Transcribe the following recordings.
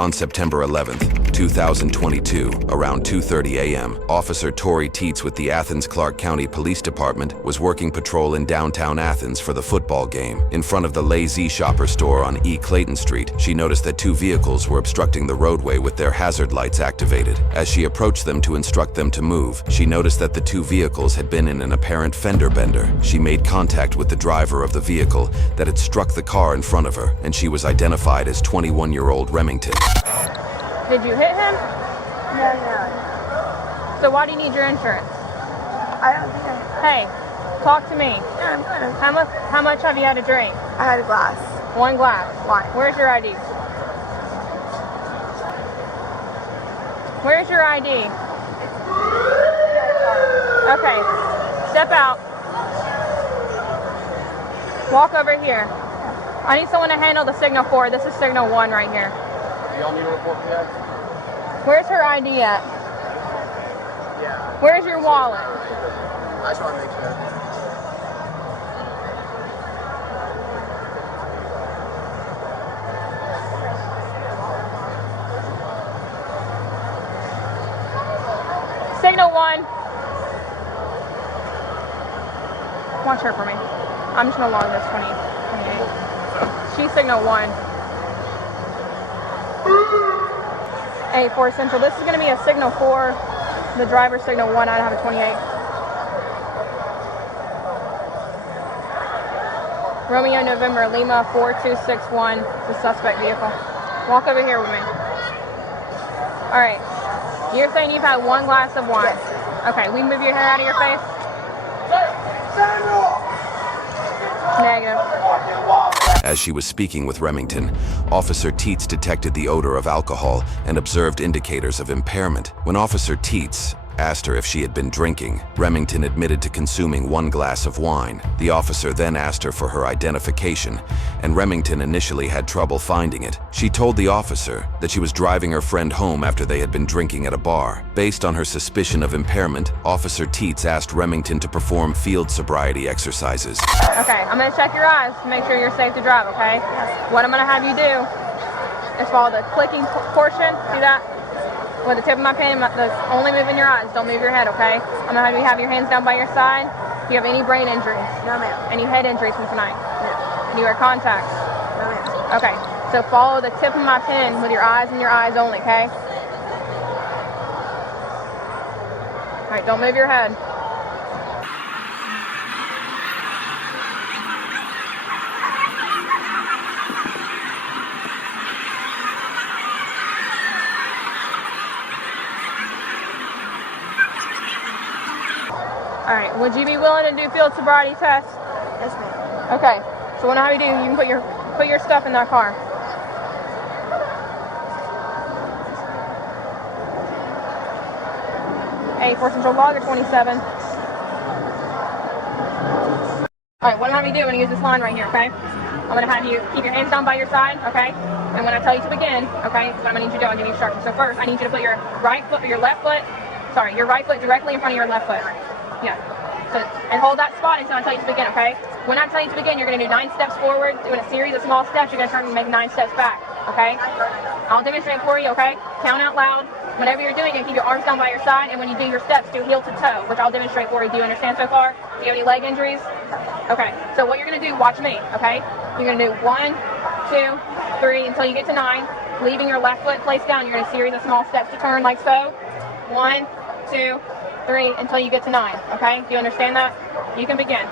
On September 11th, 2022, around 2:30 a.m., Officer Tori Teets with the Athens Clark County Police Department was working patrol in downtown Athens for the football game. In front of the Lazy Shopper store on E. Clayton Street, she noticed that two vehicles were obstructing the roadway with their hazard lights activated. As she approached them to instruct them to move, she noticed that the two vehicles had been in an apparent fender bender. She made contact with the driver of the vehicle that had struck the car in front of her, and she was identified as 21-year-old Remington. Did you hit him? No. So why do you need your insurance? I don't think I... Hey, talk to me. Yeah, I'm good. How much have you had to drink? I had a glass. One glass. Why? Where's your ID? Where's your ID? Okay, step out. Walk over here. I need someone to handle the signal 4. This is signal 1 right here. Y'all need a report for that? Where's her ID at? Yeah. Where's your wallet? I just want to make sure. Signal 1. Watch her for me. I'm just gonna log this 28. She's signal 1. 84 Central. This is going to be a signal 4. The driver signal 1. I have a 28. Romeo November Lima 4261. The suspect vehicle. Walk over here with me. All right. You're saying you've had one glass of wine. Yes. Okay. We move your hair out of your face. Negative. As she was speaking with Remington, Officer Teets detected the odor of alcohol and observed indicators of impairment. When Officer Teets asked her if she had been drinking, Remington admitted to consuming one glass of wine. The officer then asked her for her identification, and Remington initially had trouble finding it. She told the officer that she was driving her friend home after they had been drinking at a bar. Based on her suspicion of impairment, Officer Teets asked Remington to perform field sobriety exercises. Okay, I'm going to check your eyes to make sure you're safe to drive, okay? Yes. What I'm going to have you do is follow the clicking portion. See that? With the tip of my pen, that's only moving your eyes. Don't move your head, okay? I'm going to have you have your hands down by your side. Do you have any brain injuries? No, ma'am. Any head injuries from tonight? No. Do you wear contacts? No, ma'am. Okay, so follow the tip of my pen with your eyes and your eyes only, okay? All right, don't move your head. All right, would you be willing to do field sobriety test? Yes, ma'am. Okay, so what I have you do, you can put your stuff in that car. Hey, 4 Central Logger 27. All right, what I'm going to do, I'm going to use this line right here, okay? I'm going to have you keep your hands down by your side, okay? And when I tell you to begin, okay, what I'm going to need you to do, I'll give you instructions. So first, I need you to put your right foot directly in front of your left foot. Yeah. So, and hold that spot until I tell you to begin, okay? When I tell you to begin, you're going to do 9 steps forward, doing a series of small steps. You're going to turn and make 9 steps back, okay? I'll demonstrate for you, okay? Count out loud. Whenever you're doing it, keep your arms down by your side, and when you do your steps, do heel to toe, which I'll demonstrate for you. Do you understand so far? Do you have any leg injuries? Okay. So what you're going to do, watch me, okay? You're going to do 1, 2, 3 until you get to 9, leaving your left foot placed down. You're going to series of small steps to turn like so. 1, 2, 3 until you get to 9, okay? Do you understand that? You can begin.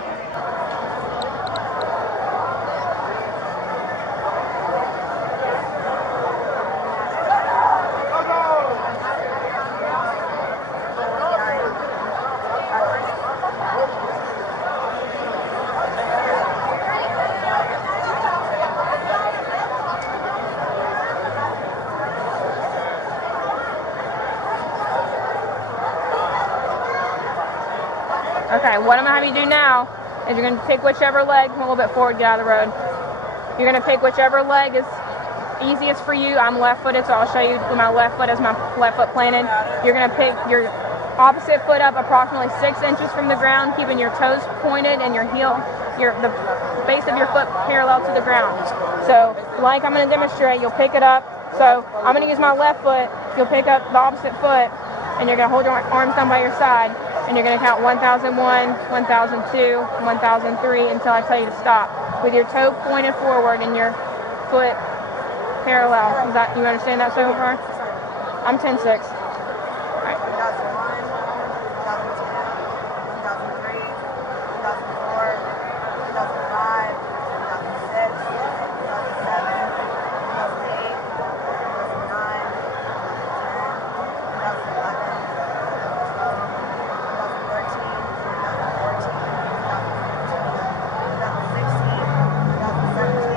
Okay, what I'm going to have you do now is you're going to take whichever leg, a little bit forward, get out of the road. You're going to pick whichever leg is easiest for you. I'm left-footed, so I'll show you with my left foot as my left foot planted. You're going to pick your opposite foot up approximately 6 inches from the ground, keeping your toes pointed and your heel, the base of your foot parallel to the ground. So, like I'm going to demonstrate, you'll pick it up, So I'm going to use my left foot. You'll pick up the opposite foot, and you're going to hold your arms down by your side, and you're going to count 1001, 1002, 1003 until I tell you to stop. With your toe pointed forward and your foot parallel. Is that, you understand that so far? I'm 10-6. All right. 2001, 2002, 2003, 2004, 2005, 2006, 2007, 2008, 2009, 2010, 2011, 2012, 2013, 2014, 2015, 2016, 2017, 2019,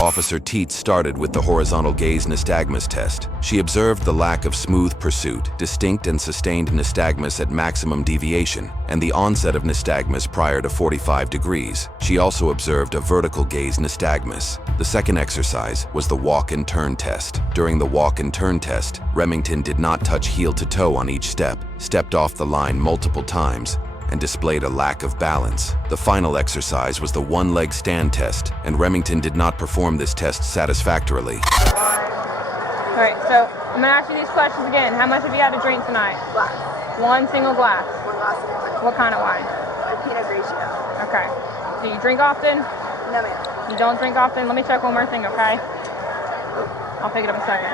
Officer Teets started with the horizontal gaze nystagmus test. She observed the lack of smooth pursuit, distinct and sustained nystagmus at maximum deviation, and the onset of nystagmus prior to 45 degrees. She also observed a vertical gaze nystagmus. The second exercise was the walk and turn test. During the walk and turn test, Remington did not touch heel to toe on each step, stepped off the line multiple times, and displayed a lack of balance. The final exercise was the one-leg stand test, and Remington did not perform this test satisfactorily. All right, so I'm going to ask you these questions again. How much have you had to drink tonight? glass. One single glass. One glass of wine. What kind of wine? Pinot Grigio. Okay. Do you drink often? No, ma'am. You don't drink often? Let me check one more thing, okay? I'll pick it up in a second.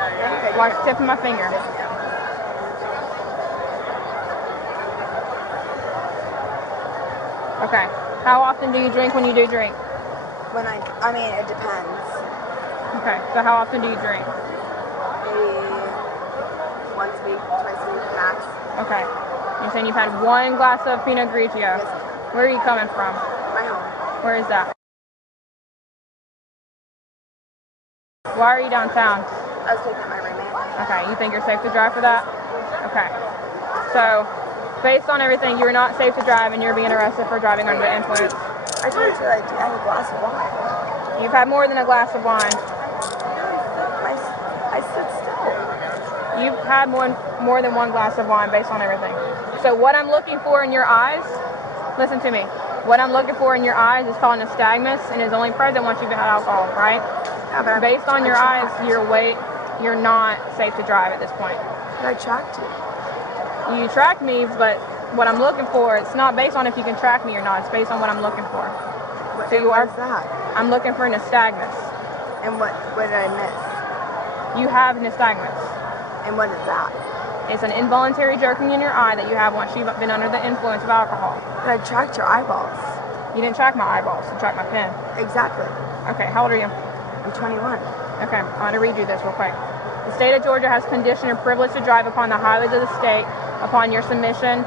Watch the tip of my finger. Okay. How often do you drink when you do drink? When I mean, it depends. Okay. So how often do you drink? Maybe once a week, twice a week, max. Okay. You're saying you've had one glass of Pinot Grigio. Yes, ma'am. Where are you coming from? My home. Where is that? Why are you downtown? I was taking my roommate. Okay. You think you're safe to drive for that? Okay. So, based on everything, you're not safe to drive and you're being arrested for driving under the influence. I told you I had a glass of wine. You've had more than a glass of wine. I stood still. You've had more than one glass of wine based on everything. So what I'm looking for in your eyes, listen to me. What I'm looking for in your eyes is called nystagmus and is only present once you've had alcohol, right? Yeah, but Based on your eyes, your weight, you're not safe to drive at this point. But I tracked you. You tracked me, but what I'm looking for, it's not based on if you can track me or not. It's based on what I'm looking for. So you what are. is that? I'm looking for nystagmus. And what did I miss? You have nystagmus. And what is that? It's an involuntary jerking in your eye that you have once you've been under the influence of alcohol. But I tracked your eyeballs. You didn't track my eyeballs, you tracked my pen. Exactly. Okay, how old are you? I'm 21. Okay, I'm going to read you this real quick. The state of Georgia has conditioned your privilege to drive upon the highways of the state upon your submission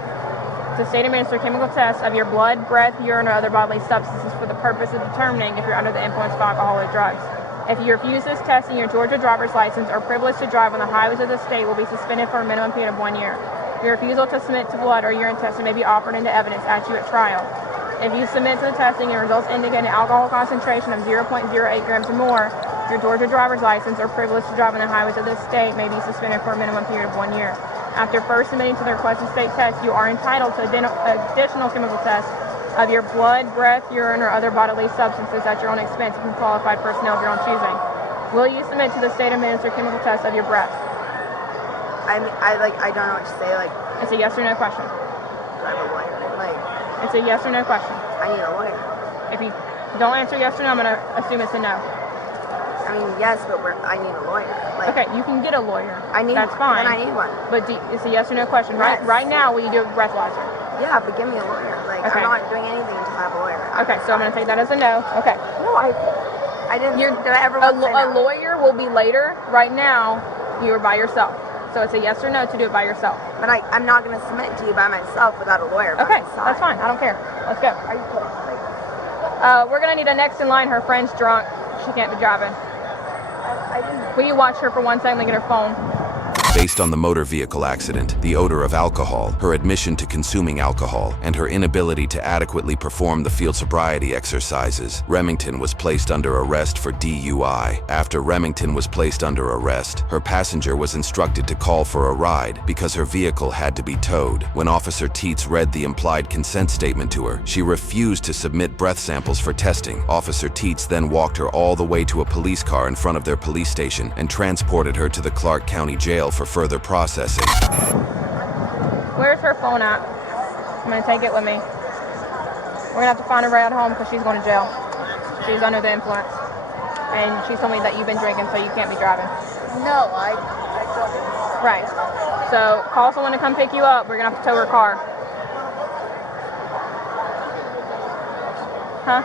to state-administered chemical tests of your blood, breath, urine, or other bodily substances for the purpose of determining if you're under the influence of alcohol or drugs. If you refuse this testing, your Georgia driver's license or privilege to drive on the highways of the state will be suspended for a minimum period of 1 year. Your refusal to submit to blood or urine testing may be offered into evidence at you at trial. If you submit to the testing and results indicate an alcohol concentration of 0.08 grams or more, your Georgia driver's license or privilege to drive on the highways of this state may be suspended for a minimum period of 1 year. After first submitting to the requested state test, you are entitled to additional chemical tests of your blood, breath, urine, or other bodily substances at your own expense from qualified personnel of your own choosing. Will you submit to the state-administered chemical test of your breath? I don't know what to say. It's a yes or no question. Do I have a lawyer? It's a yes or no question. I need a lawyer. If you don't answer yes or no, I'm going to assume it's a no. I mean, yes, but I need a lawyer. Okay, you can get a lawyer. I need That's one. fine. And I need one. But it's a yes or no question. Yes. Right now, will you do a breathalyzer? Yeah, but give me a lawyer. Okay. I'm not doing anything until I have a lawyer. Okay, so I'm going to take that as a no. Okay. No, I didn't. Did I ever A once say no? lawyer will be later. Right now, you are by yourself. So it's a yes or no to do it by yourself. But I'm not going to submit to you by myself without a lawyer. Okay, that's fine. I don't care. Let's go. Are you kidding? We're going to need a next in line. Her friend's drunk. She can't be driving. I didn't. Will you watch her for 1 second and get her phone? Based on the motor vehicle accident, the odor of alcohol, her admission to consuming alcohol, and her inability to adequately perform the field sobriety exercises, Remington was placed under arrest for DUI. After Remington was placed under arrest, her passenger was instructed to call for a ride because her vehicle had to be towed. When Officer Teets read the implied consent statement to her, she refused to submit breath samples for testing. Officer Teets then walked her all the way to a police car in front of their police station and transported her to the Clark County Jail for further processing. Where's her phone at? I'm gonna take it with me. We're gonna have to find her right at home because she's going to jail. She's under the influence. And she told me that you've been drinking, so you can't be driving. No, I don't. Right. So call someone to come pick you up. We're gonna have to tow her car. Huh?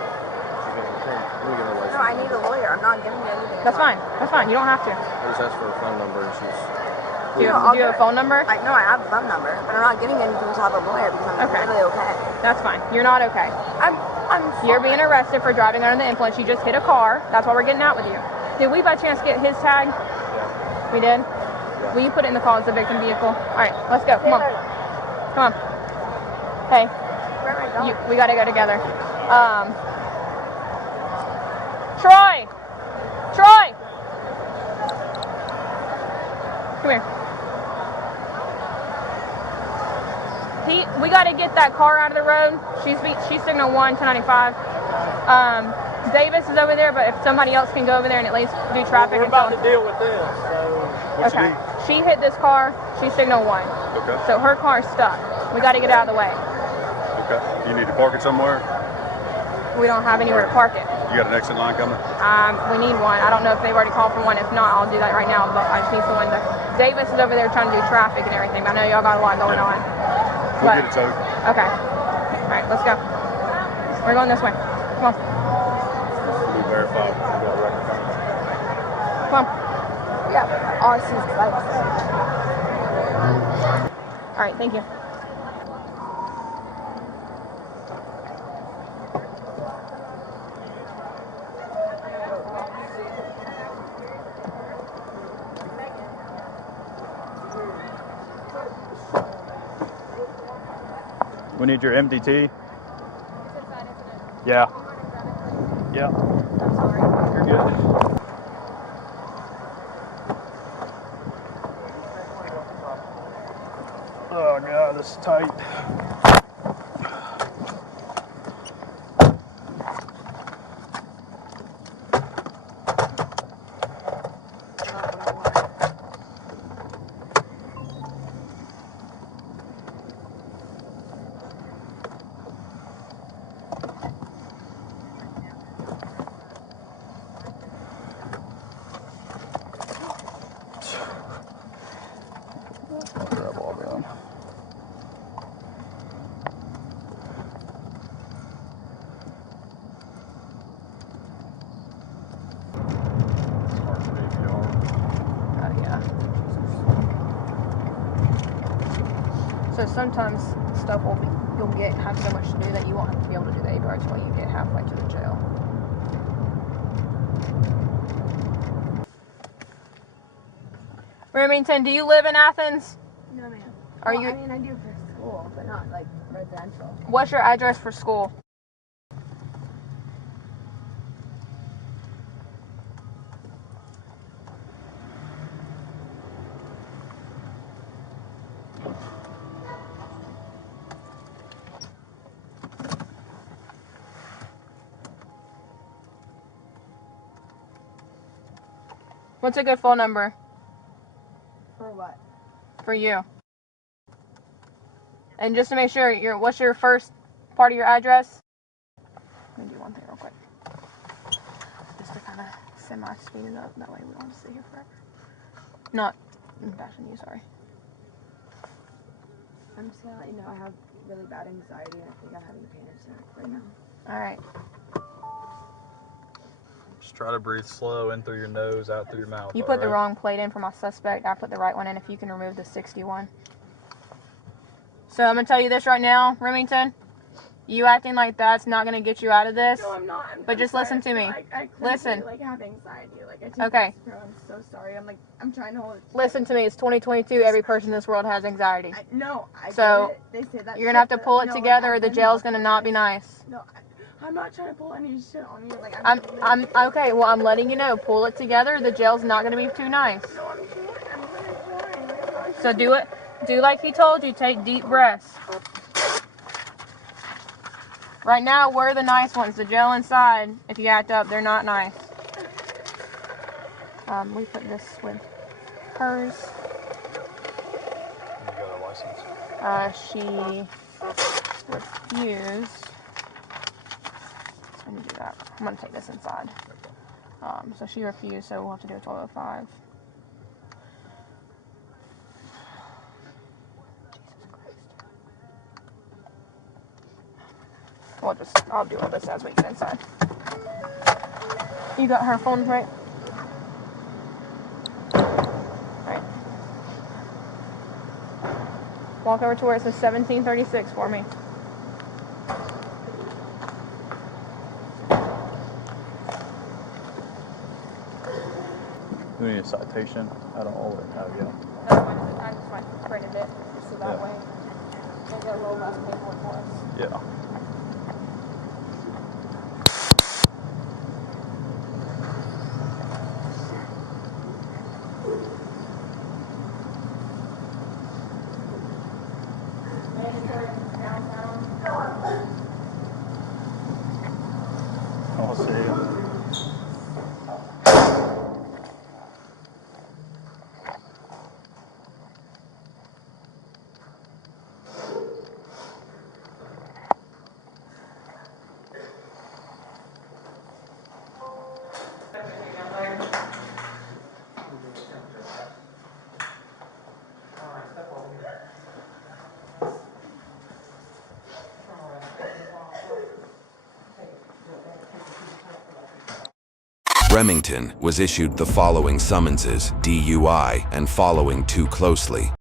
No, I need a lawyer. I'm not giving you anything. That's fine. That's fine. You don't have to. I just asked for a phone number and she's... Do you have a phone number? No, I have a phone number, but I'm not getting anything until I have a lawyer because I'm really okay. That's fine. You're not okay. I'm You're being arrested for driving under the influence. You just hit a car. That's why we're getting out with you. Did we by chance get his tag? Yeah. We did? Yeah. Will you put it in the car as the victim vehicle? All right, let's go. Come on. Come on. Hey, Where am I going? we got to go together. Troy! Troy! Come here. We got to get that car out of the road. She's signal 1, 295. Davis is over there, but if somebody else can go over there and at least do traffic. We're about to deal with this, so... What Okay. you need? She hit this car. She's signal 1. Okay. So her car's stuck. We got to get out of the way. Okay. You need to park it somewhere? We don't have anywhere to park it. You got an exit line coming? We need one. I don't know if they've already called for one. If not, I'll do that right now. But I just need someone to... Davis is over there trying to do traffic and everything. I know y'all got a lot going on. We'll get it towed. Okay. All right, let's go. We're going this way. Come on. We'll be verified. We got a record coming. Come on. Yeah, RC's lights. All right, thank you. We need your MDT. Yeah. Yeah. I'm sorry. You're good. Oh god, this is tight. Grab all them. Yeah. So sometimes stuff you'll have so much to do that you won't have to be able to do the ADR until you get halfway to the jail. Remington, do you live in Athens? No, ma'am. Are I you? mean, I do for school, but not like residential. What's your address for school? What's a good phone number For what? for you? And just to make sure, what's your first part of your address? Let me do one thing real quick. Just to kind of semi-speed it up. That way we don't have to sit here forever. Not bashing you, sorry. I'm just gonna let you know I have really bad anxiety and I think I'm having a panic attack right now. Alright. Just try to breathe slow in through your nose, out through your mouth. You put the wrong plate in for my suspect. I put the right one in. If you can remove the 61. So I'm going to tell you this right now, Remington. You acting like that's not gonna get you out of this. No, I'm not. But just listen to me. I Listen. Like have anxiety. Like I take Okay. Bro, I'm so sorry. I'm trying to hold it. Listen to me. It's 2022. Every person in this world has anxiety. I So, get it. They say that. You're gonna have to pull it together, or the jail's gonna not be nice. No, I'm not trying to pull any shit on you. Like I'm okay. Well, I'm letting you know. Pull it together. The jail's not gonna be too nice. No, I'm really trying. So do it. Do like he told you. Take deep breaths. Right now, we're the nice ones. The jail inside, if you act up, they're not nice. We put this with hers. You got a license? She refused. Let me do that. I'm gonna take this inside. So she refused, so we'll have to do a 1205. I'll do all this as we get inside. You got her phone, right? Right. Walk over to where it says 1736 for me. You need a citation? I don't already have yet. That's fine. I just might printed it just so that way they get a little less paperwork for us. Yeah. I'll see you. Remington was issued the following summonses: DUI and following too closely.